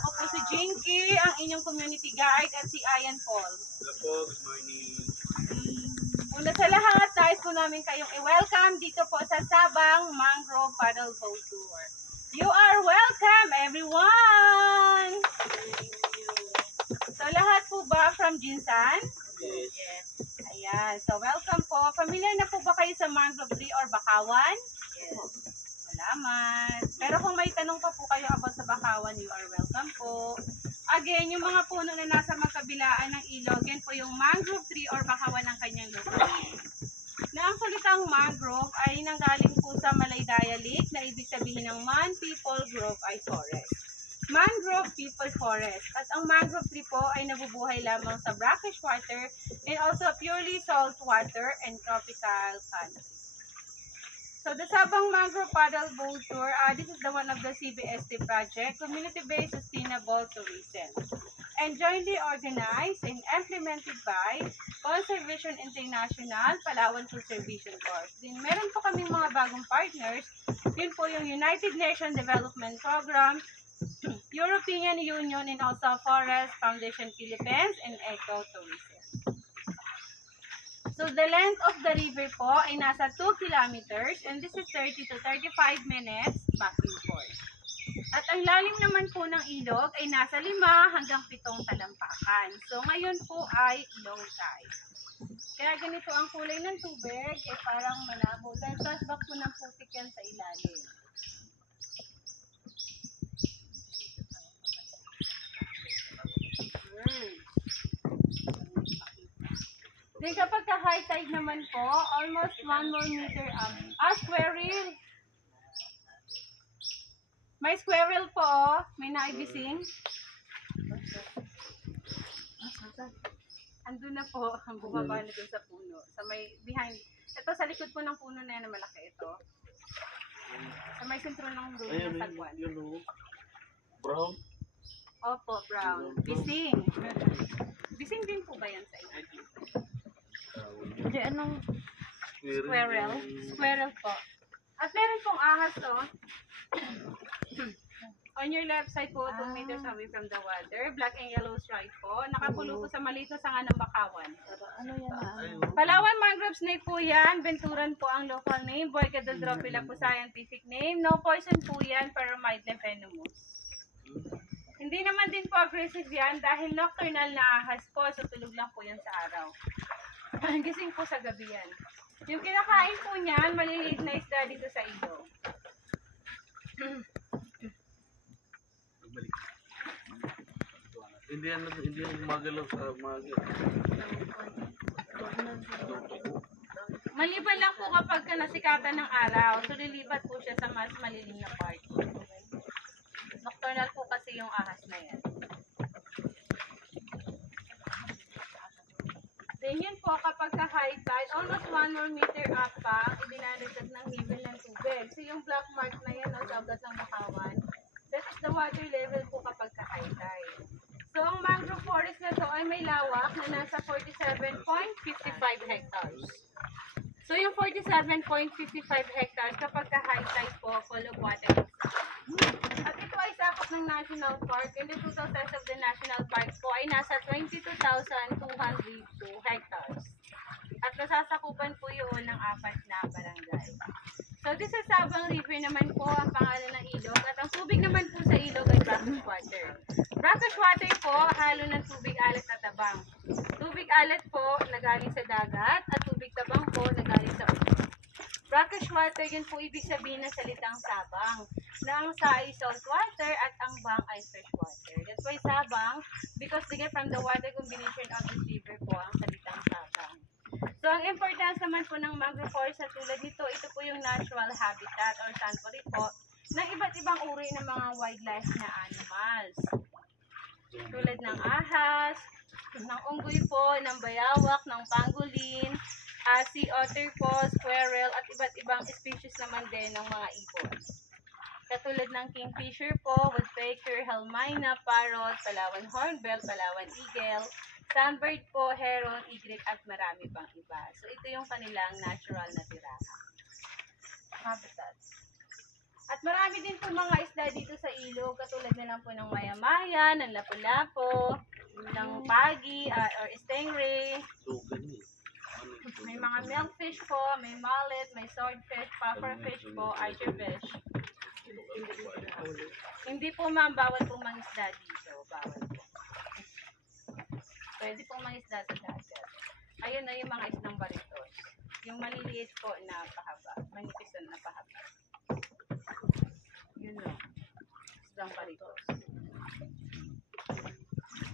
Ako po si Jinky, ang inyong community guide at si Ian Paul. Hello po, good morning. Una sa lahat, nais po namin kayong i-welcome dito po sa Sabang Mangrove Paddle Boat Tour. You are welcome everyone! So lahat po ba from Jinsan? Yes. Ayan, so welcome po. Familiar na po ba kayo sa mangrove tree or bakawan? Yes. Salamat. Pero kung may tanong pa po kayo about sa bakawan, you are welcome po. Again, yung mga puno na nasa magkabilaan ng ilog, yan po yung mangrove tree or bakawan ng kanyang local name. Na ang salitang mangrove ay nanggaling po sa Malay dialect na ibig sabihin ng man, people, grove ay forest. Mangrove people forest. At ang mangrove tree po ay nabubuhay lamang sa brackish water and also purely salt water and tropical country. So the Sabang Mangrove Paddle Boat Tour, this is the one of the CBST project, Community-Based Sustainable Tourism, and jointly organized and implemented by Conservation International, Palawan Conservation Corps. Din meron po kaming mga bagong partners, yun po yung United Nations Development Program, European Union, and also Forest Foundation Philippines, and Ecotourism. So the length of the river po ay nasa 2 kilometers and this is 30 to 35 minutes back and forth. At ang lalim naman po ng ilog ay nasa 5 hanggang 7 talampakan. So ngayon po ay low tide. Kaya ganito ang kulay ng tubig ay parang malabo dahil flashback po ng putik yan sa ilalim. Then kapag ka-high tide naman po, almost 1 more meter up. Squirrel! May squirrel po, may naibising. Andun na po, ang bumaba na dun sa puno. Sa may behind. Ito sa likod po ng puno na yan na malaki ito. Sa may sentro ng dulo ng sagwan. Brown? Opo, brown. Bising. Bising din po ba yan sa inyo? Hindi, anong squirrel? Squirrel po. At meron pong ahas to. On your left side po, 2 meters away from the water. Black and yellow stripe po. Nakapulo po sa maliit na sanga ng bakawan. Ano yan? Palawan mangrove snake po yan. Venturan po ang local name. Boycadodropila po scientific name. No poison po yan, pero mildly venomous. Hindi naman din po aggressive yan dahil nocturnal na ahas po. So tulog lang po yan sa araw. Gising po sa gabi yan. Yung kinakain po niyan, maliliit na isda dito sa ilog. Hindi yan gumagalaw sa umaga. Maliban lang po kapag nasikatan ng araw, so lilipat po siya sa mas malilim na part. Nocturnal po kasi yung ahas na yan. Then yun po, kapag ka-high tide, almost 1 more meter up pa, ibinaliktad ng level ng tubig. So yung black mark na yan, sa ugat ng bakawan, that is the water level po kapag ka-high tide. So ang mangrove forest na to ay may lawak na nasa 47.55 hectares. So yung 47.55 hectares kapag ka-high tide po, full of water. At ito ay sakop ng National Park and the total size of the National Park po ay nasa 22,202 hectares. At nasasakupan po yun ng 4 na barangay. So this is Sabang River naman po ang pangalan ng ilog at ang tubig naman po sa ilog ay brackish water. Brackish water po, halo ng tubig alat at tabang. Tubig alat po nagaling sa dagat at tubig tabang po nagaling sa ulan. Brackish water, yun po ibig sabihin ng salitang sabang. Na ang sa ay salt water at ang bang ay fresh water. That's why sabang, because they get from the water combination of this river po ang salitang sabang. So ang importance naman po ng mangrove forest na tulad nito, ito po yung natural habitat or sanctuary po ng iba't ibang uri ng mga wildlife na animals. Tulad ng ahas, ng unggoy po, ng bayawak, ng pangolin, sea otter po, squirrel, at iba't ibang species naman din ng mga ibon. Katulad ng kingfisher po, woodpecker, helmina, parrot, Palawan hornbill, Palawan eagle, sunbird po, heron, egret, at marami pang iba. So ito yung kanilang natural na tirahan. Habitat. At marami din po mga isda dito sa ilog, katulad na lang po ng maya-maya, ng lapu-lapo, ng pagi, or stingray. Sugan eh. Ano ito? May mga milkfish po, may mullet, may swordfish, pufferfish po, archerfish. Hindi po ma'am, bawal po mangisda dito. Bawal po. Pwede po mangisda sa dagat. Ayun na yung mga isdang baritos. Yung maliliit po na pahaba. Manipis na pahaba. Yun o. Isdang baritos.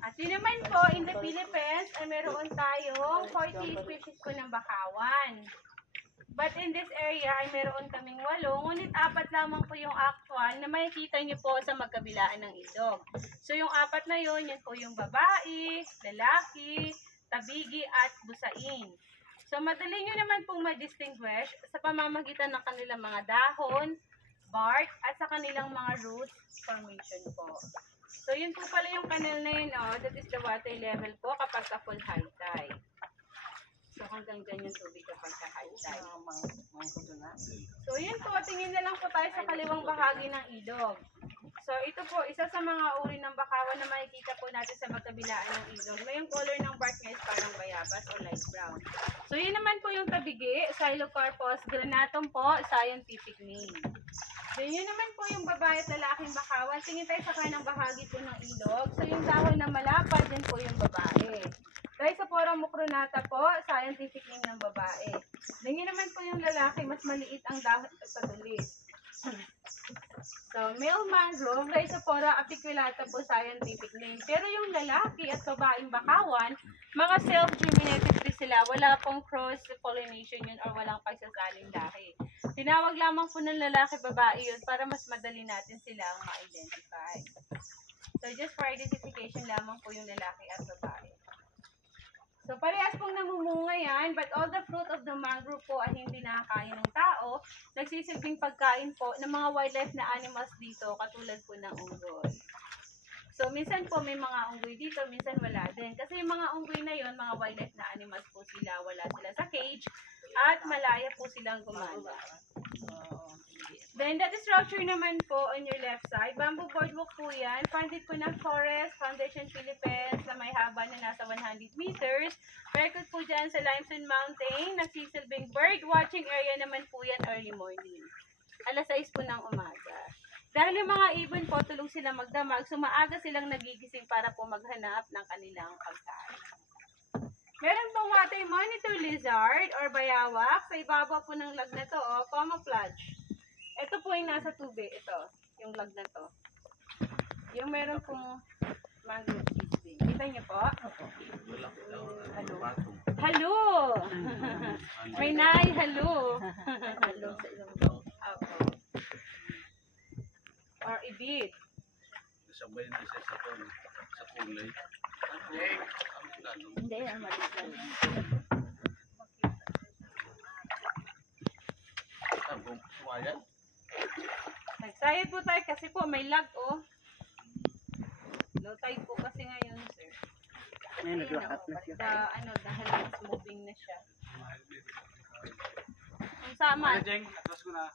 At yun naman po, in the Philippines, ay meron tayong 40 species po ng bakawan. But in this area ay meron kaming 8, ngunit 4 lamang po yung actual na makikita niyo po sa magkabilaan ng ilog. So yung 4 na yun, yun po yung babae, lalaki, tabigi at busain. So madali nyo naman pong ma-distinguish sa pamamagitan ng kanilang mga dahon, bark, at sa kanilang mga root formation po. So yun po pala yung canal na yun, oh, that is the water level po kapag ka full high tide. So hanggang dyan yung tubig kapag ka high tide. So yun po, tingin na lang po tayo sa kaliwang bahagi ng ilog. So ito po, isa sa mga uri ng bakawan na makikita po natin sa magkabilaan ng ilog. May yung color ng bark niya is parang bayabas o light brown. So yun naman po yung tabigi, Xylocarpus granatum po, scientific name. Then yun naman po yung babae at lalaking bakawan. Tingin tayo sa kanang bahagi po ng ilog. So yung dahon na malapad, din po yung babae. Dahil sa Porang mucronata po, scientific name ng babae. Then yun naman po yung lalaki, mas maliit ang dahon at patulis. So, male mangrove, Rhizopora apiculata po scientific name. Pero yung lalaki at babaeng bakawan, mga self-germinated tree sila. Wala pong cross-pollination yun or walang pagsasaling lahi. Tinawag lamang po ng lalaki-babae yun para mas madali natin silang ma-identify. So, just for identification lamang po yung lalaki at babae. So, parehas pong namumunga yan, but all the fruit of the mangrove po ay hindi nakakain ng tao. Nagsisilbing pagkain po ng mga wildlife na animals dito, katulad po ng unggoy. So, minsan po may mga unggoy dito, minsan wala din. Kasi yung mga unggoy na yon, mga wildlife na animals po sila, wala sila sa cage, at malaya po silang gumala. Then, that structure naman po on your left side, bamboo boardwalk po yan. Founded po ng Forest Foundation Philippines na may haba na nasa 100 meters. Record po dyan sa Limestone Mountain. Nagsisilbing bird watching area naman po yan early morning. Alas 6 po ng umaga. Dahil yung mga ibon po, tulong sila magdamag, so maaga silang nagigising para po maghanap ng kanilang pagkain. Meron pong water monitor lizard or bayawak sa ibabaw po ng lag na to, camouflage. Ito po yung nasa tubig, ito, yung lag na to. Yung meron pong mangrove trees. Kita niyo po? Hello. Hello! May nai, hello. Hello sa ilong to. Opo. Or ibig. Sabay na siya sa kulay. Hindi, ang maliit lang. Nagsayad po tayo kasi po may lag, oh. Low tide po kasi ngayon, sir. Ayun, naglakat na siya. Dahil it's moving na siya. Ang sama. Atras ko na.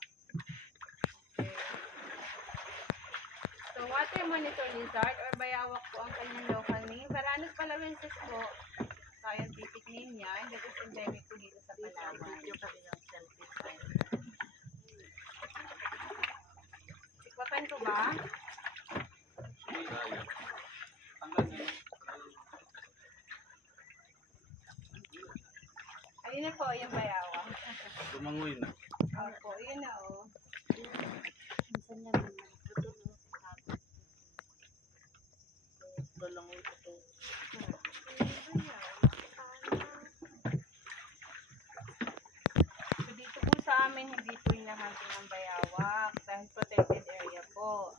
So, water monitor lizard or bayawak po ang kanyang local name. Varanus palawensis po, scientific name niya. And that is endemic po dito sa Palawan. Sikwatan ko ba? Ayun na po, yung bayawak. Tumangoy na. Opo, yun na, oh. So, dito po sa amin, hindi po hinahunting ang bayawak dahil protected area po.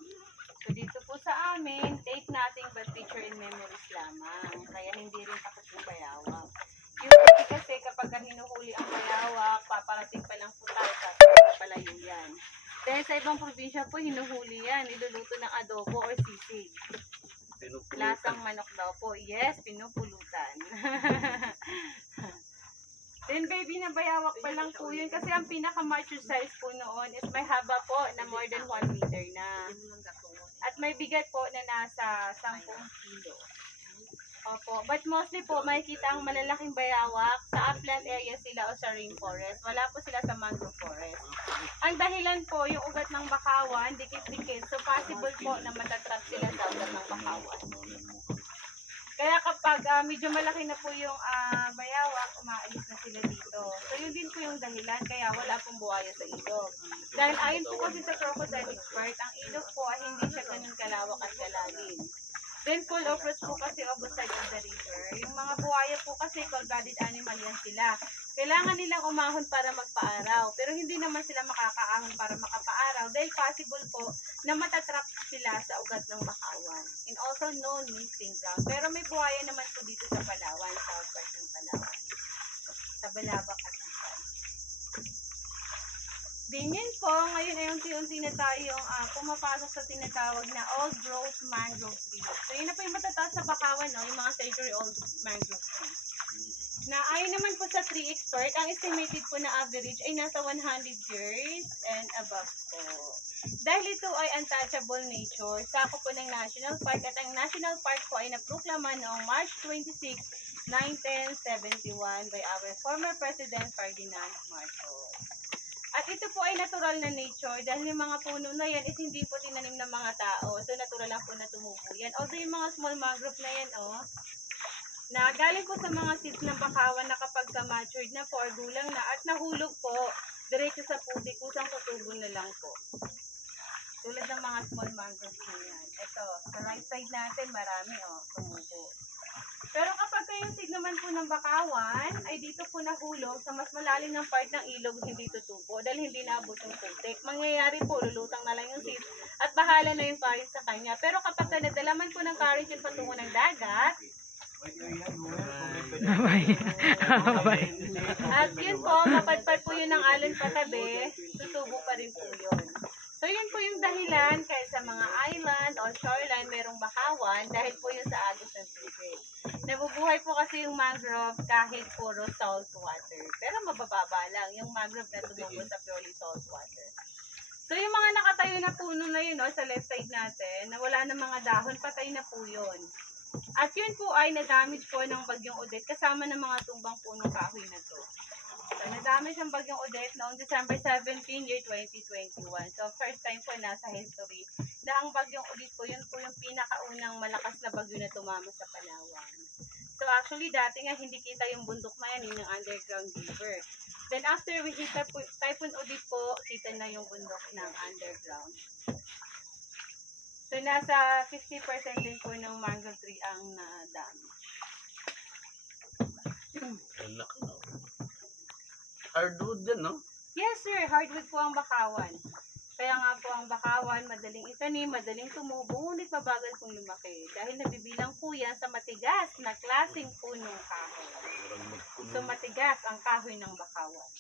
So, dito po sa amin, take nothing but picture in memories lamang. Kaya hindi rin takot yung bayawak. Usually kasi kapag hinuhuli ang bayawak, paparating pa lang po tayo sa palayo yan. Dahil sa ibang probinsya po, hinuhuli yan. Niluluto ng adobo or sisig. Lasang manok daw po. Yes, pinupulutan. Then baby na bayawak pa lang po yun kasi ang pinaka-mature size po noon is may haba po na more than 1 meter na. At may bigat po na nasa 10 kilo. Opo, but mostly po makikita ang malalaking bayawak sa upland area sila o sa rainforest. Wala po sila sa mangrove forest. Ang dahilan po, yung ugat ng bakawan, dikit-dikit. So possible po na matatrap sila sa ugat ng bakawan. Kaya kapag medyo malaki na po yung bayawak, umaalis na sila dito. So yun din po yung dahilan, kaya wala pong buhaya sa ilog. Dahil ayon po kasi sa crocodile expert, ang ilog po ay hindi siya ganun kalawak at kalalim. Then full of roots po kasi of the side of the river. Yung mga buhaya po kasi cold-blooded animal yan sila. Kailangan nilang umahon para magpaaraw. Pero hindi naman sila makakaahon para makapaaraw dahil possible po na matatrap sila sa ugat ng bakawan. And also known nesting ground. Pero may buhaya naman po dito sa Palawan, south part ng Palawan. Sa Balabac at Isan. Din yun po, ngayon ay unti-unti na tayong pumapasok sa tinatawag na old growth mangrove trees. So yun na po yung matataas sa bakawan, no? Yung mga century-old mangrove trees. Na ayon naman po sa tree expert, ang estimated po na average ay nasa 100 years and above po. Dahil ito ay untouchable nature, sakop po ng National Park at ang National Park po ay naproklama noong March 26, 1971 by our former President Ferdinand Marcos. At ito po ay natural na nature dahil yung mga puno na yan is hindi po tinanim ng mga tao. So natural lang po na tumubo yan. Although yung mga small mangrove na yan, na galing po sa mga seeds ng bakawan na kapag matured na po or gulang na at nahulog po, diretso sa putik, kusang tutubo na lang po. Tulad ng mga small mangroves na yan. Ito, sa right side natin marami tumubo. Pero kapag yung seed naman po ng bakawan ay dito po nahulog sa mas malalim ng part ng ilog, hindi tutubo dahil hindi naabot yung putik. Mangyayari po, lulutang na lang yung seed at bahala na yung current sa kanya. Pero kapag nadalaman po ng current yung patungo ng dagat, at yun po, mapadpad po yun ng alon patabi, tutubo pa rin po yun. So yun po yung dahilan kaya sa mga island o shoreline merong bakawan dahil po yun sa agos ng tubig. Nabubuhay po kasi yung mangrove kahit puro salt water. Pero mabababa lang yung mangrove na tumubo sa purely salt water. So yung mga nakatayo na puno na yun sa left side natin, na wala na mga dahon, patay na po yun. At yun po ay na-damage po ng bagyong Odette kasama ng mga tumbang punong kahoy na to. So, na-damage ang bagyong Odette noong December 17, year 2021. So, first time po nasa history na ang bagyong Odette po, yun po yung pinakaunang malakas na bagyo na tumama sa Palawan. So, actually, dati nga hindi kita yung bundok na yan, yung underground river. Then, after we hit Typhoon Odette po, kita na yung bundok ng underground. So, nasa 50% din po ng mangrove tree ang na-damage. Hardwood yan, no? Yes, sir. Hardwood po ang bakawan. Kaya nga po ang bakawan, madaling itanim, madaling tumubo, ngunit mabagal pong lumaki. Dahil nabibilang po yan sa matigas na klaseng punong kahoy. So, matigas ang kahoy ng bakawan.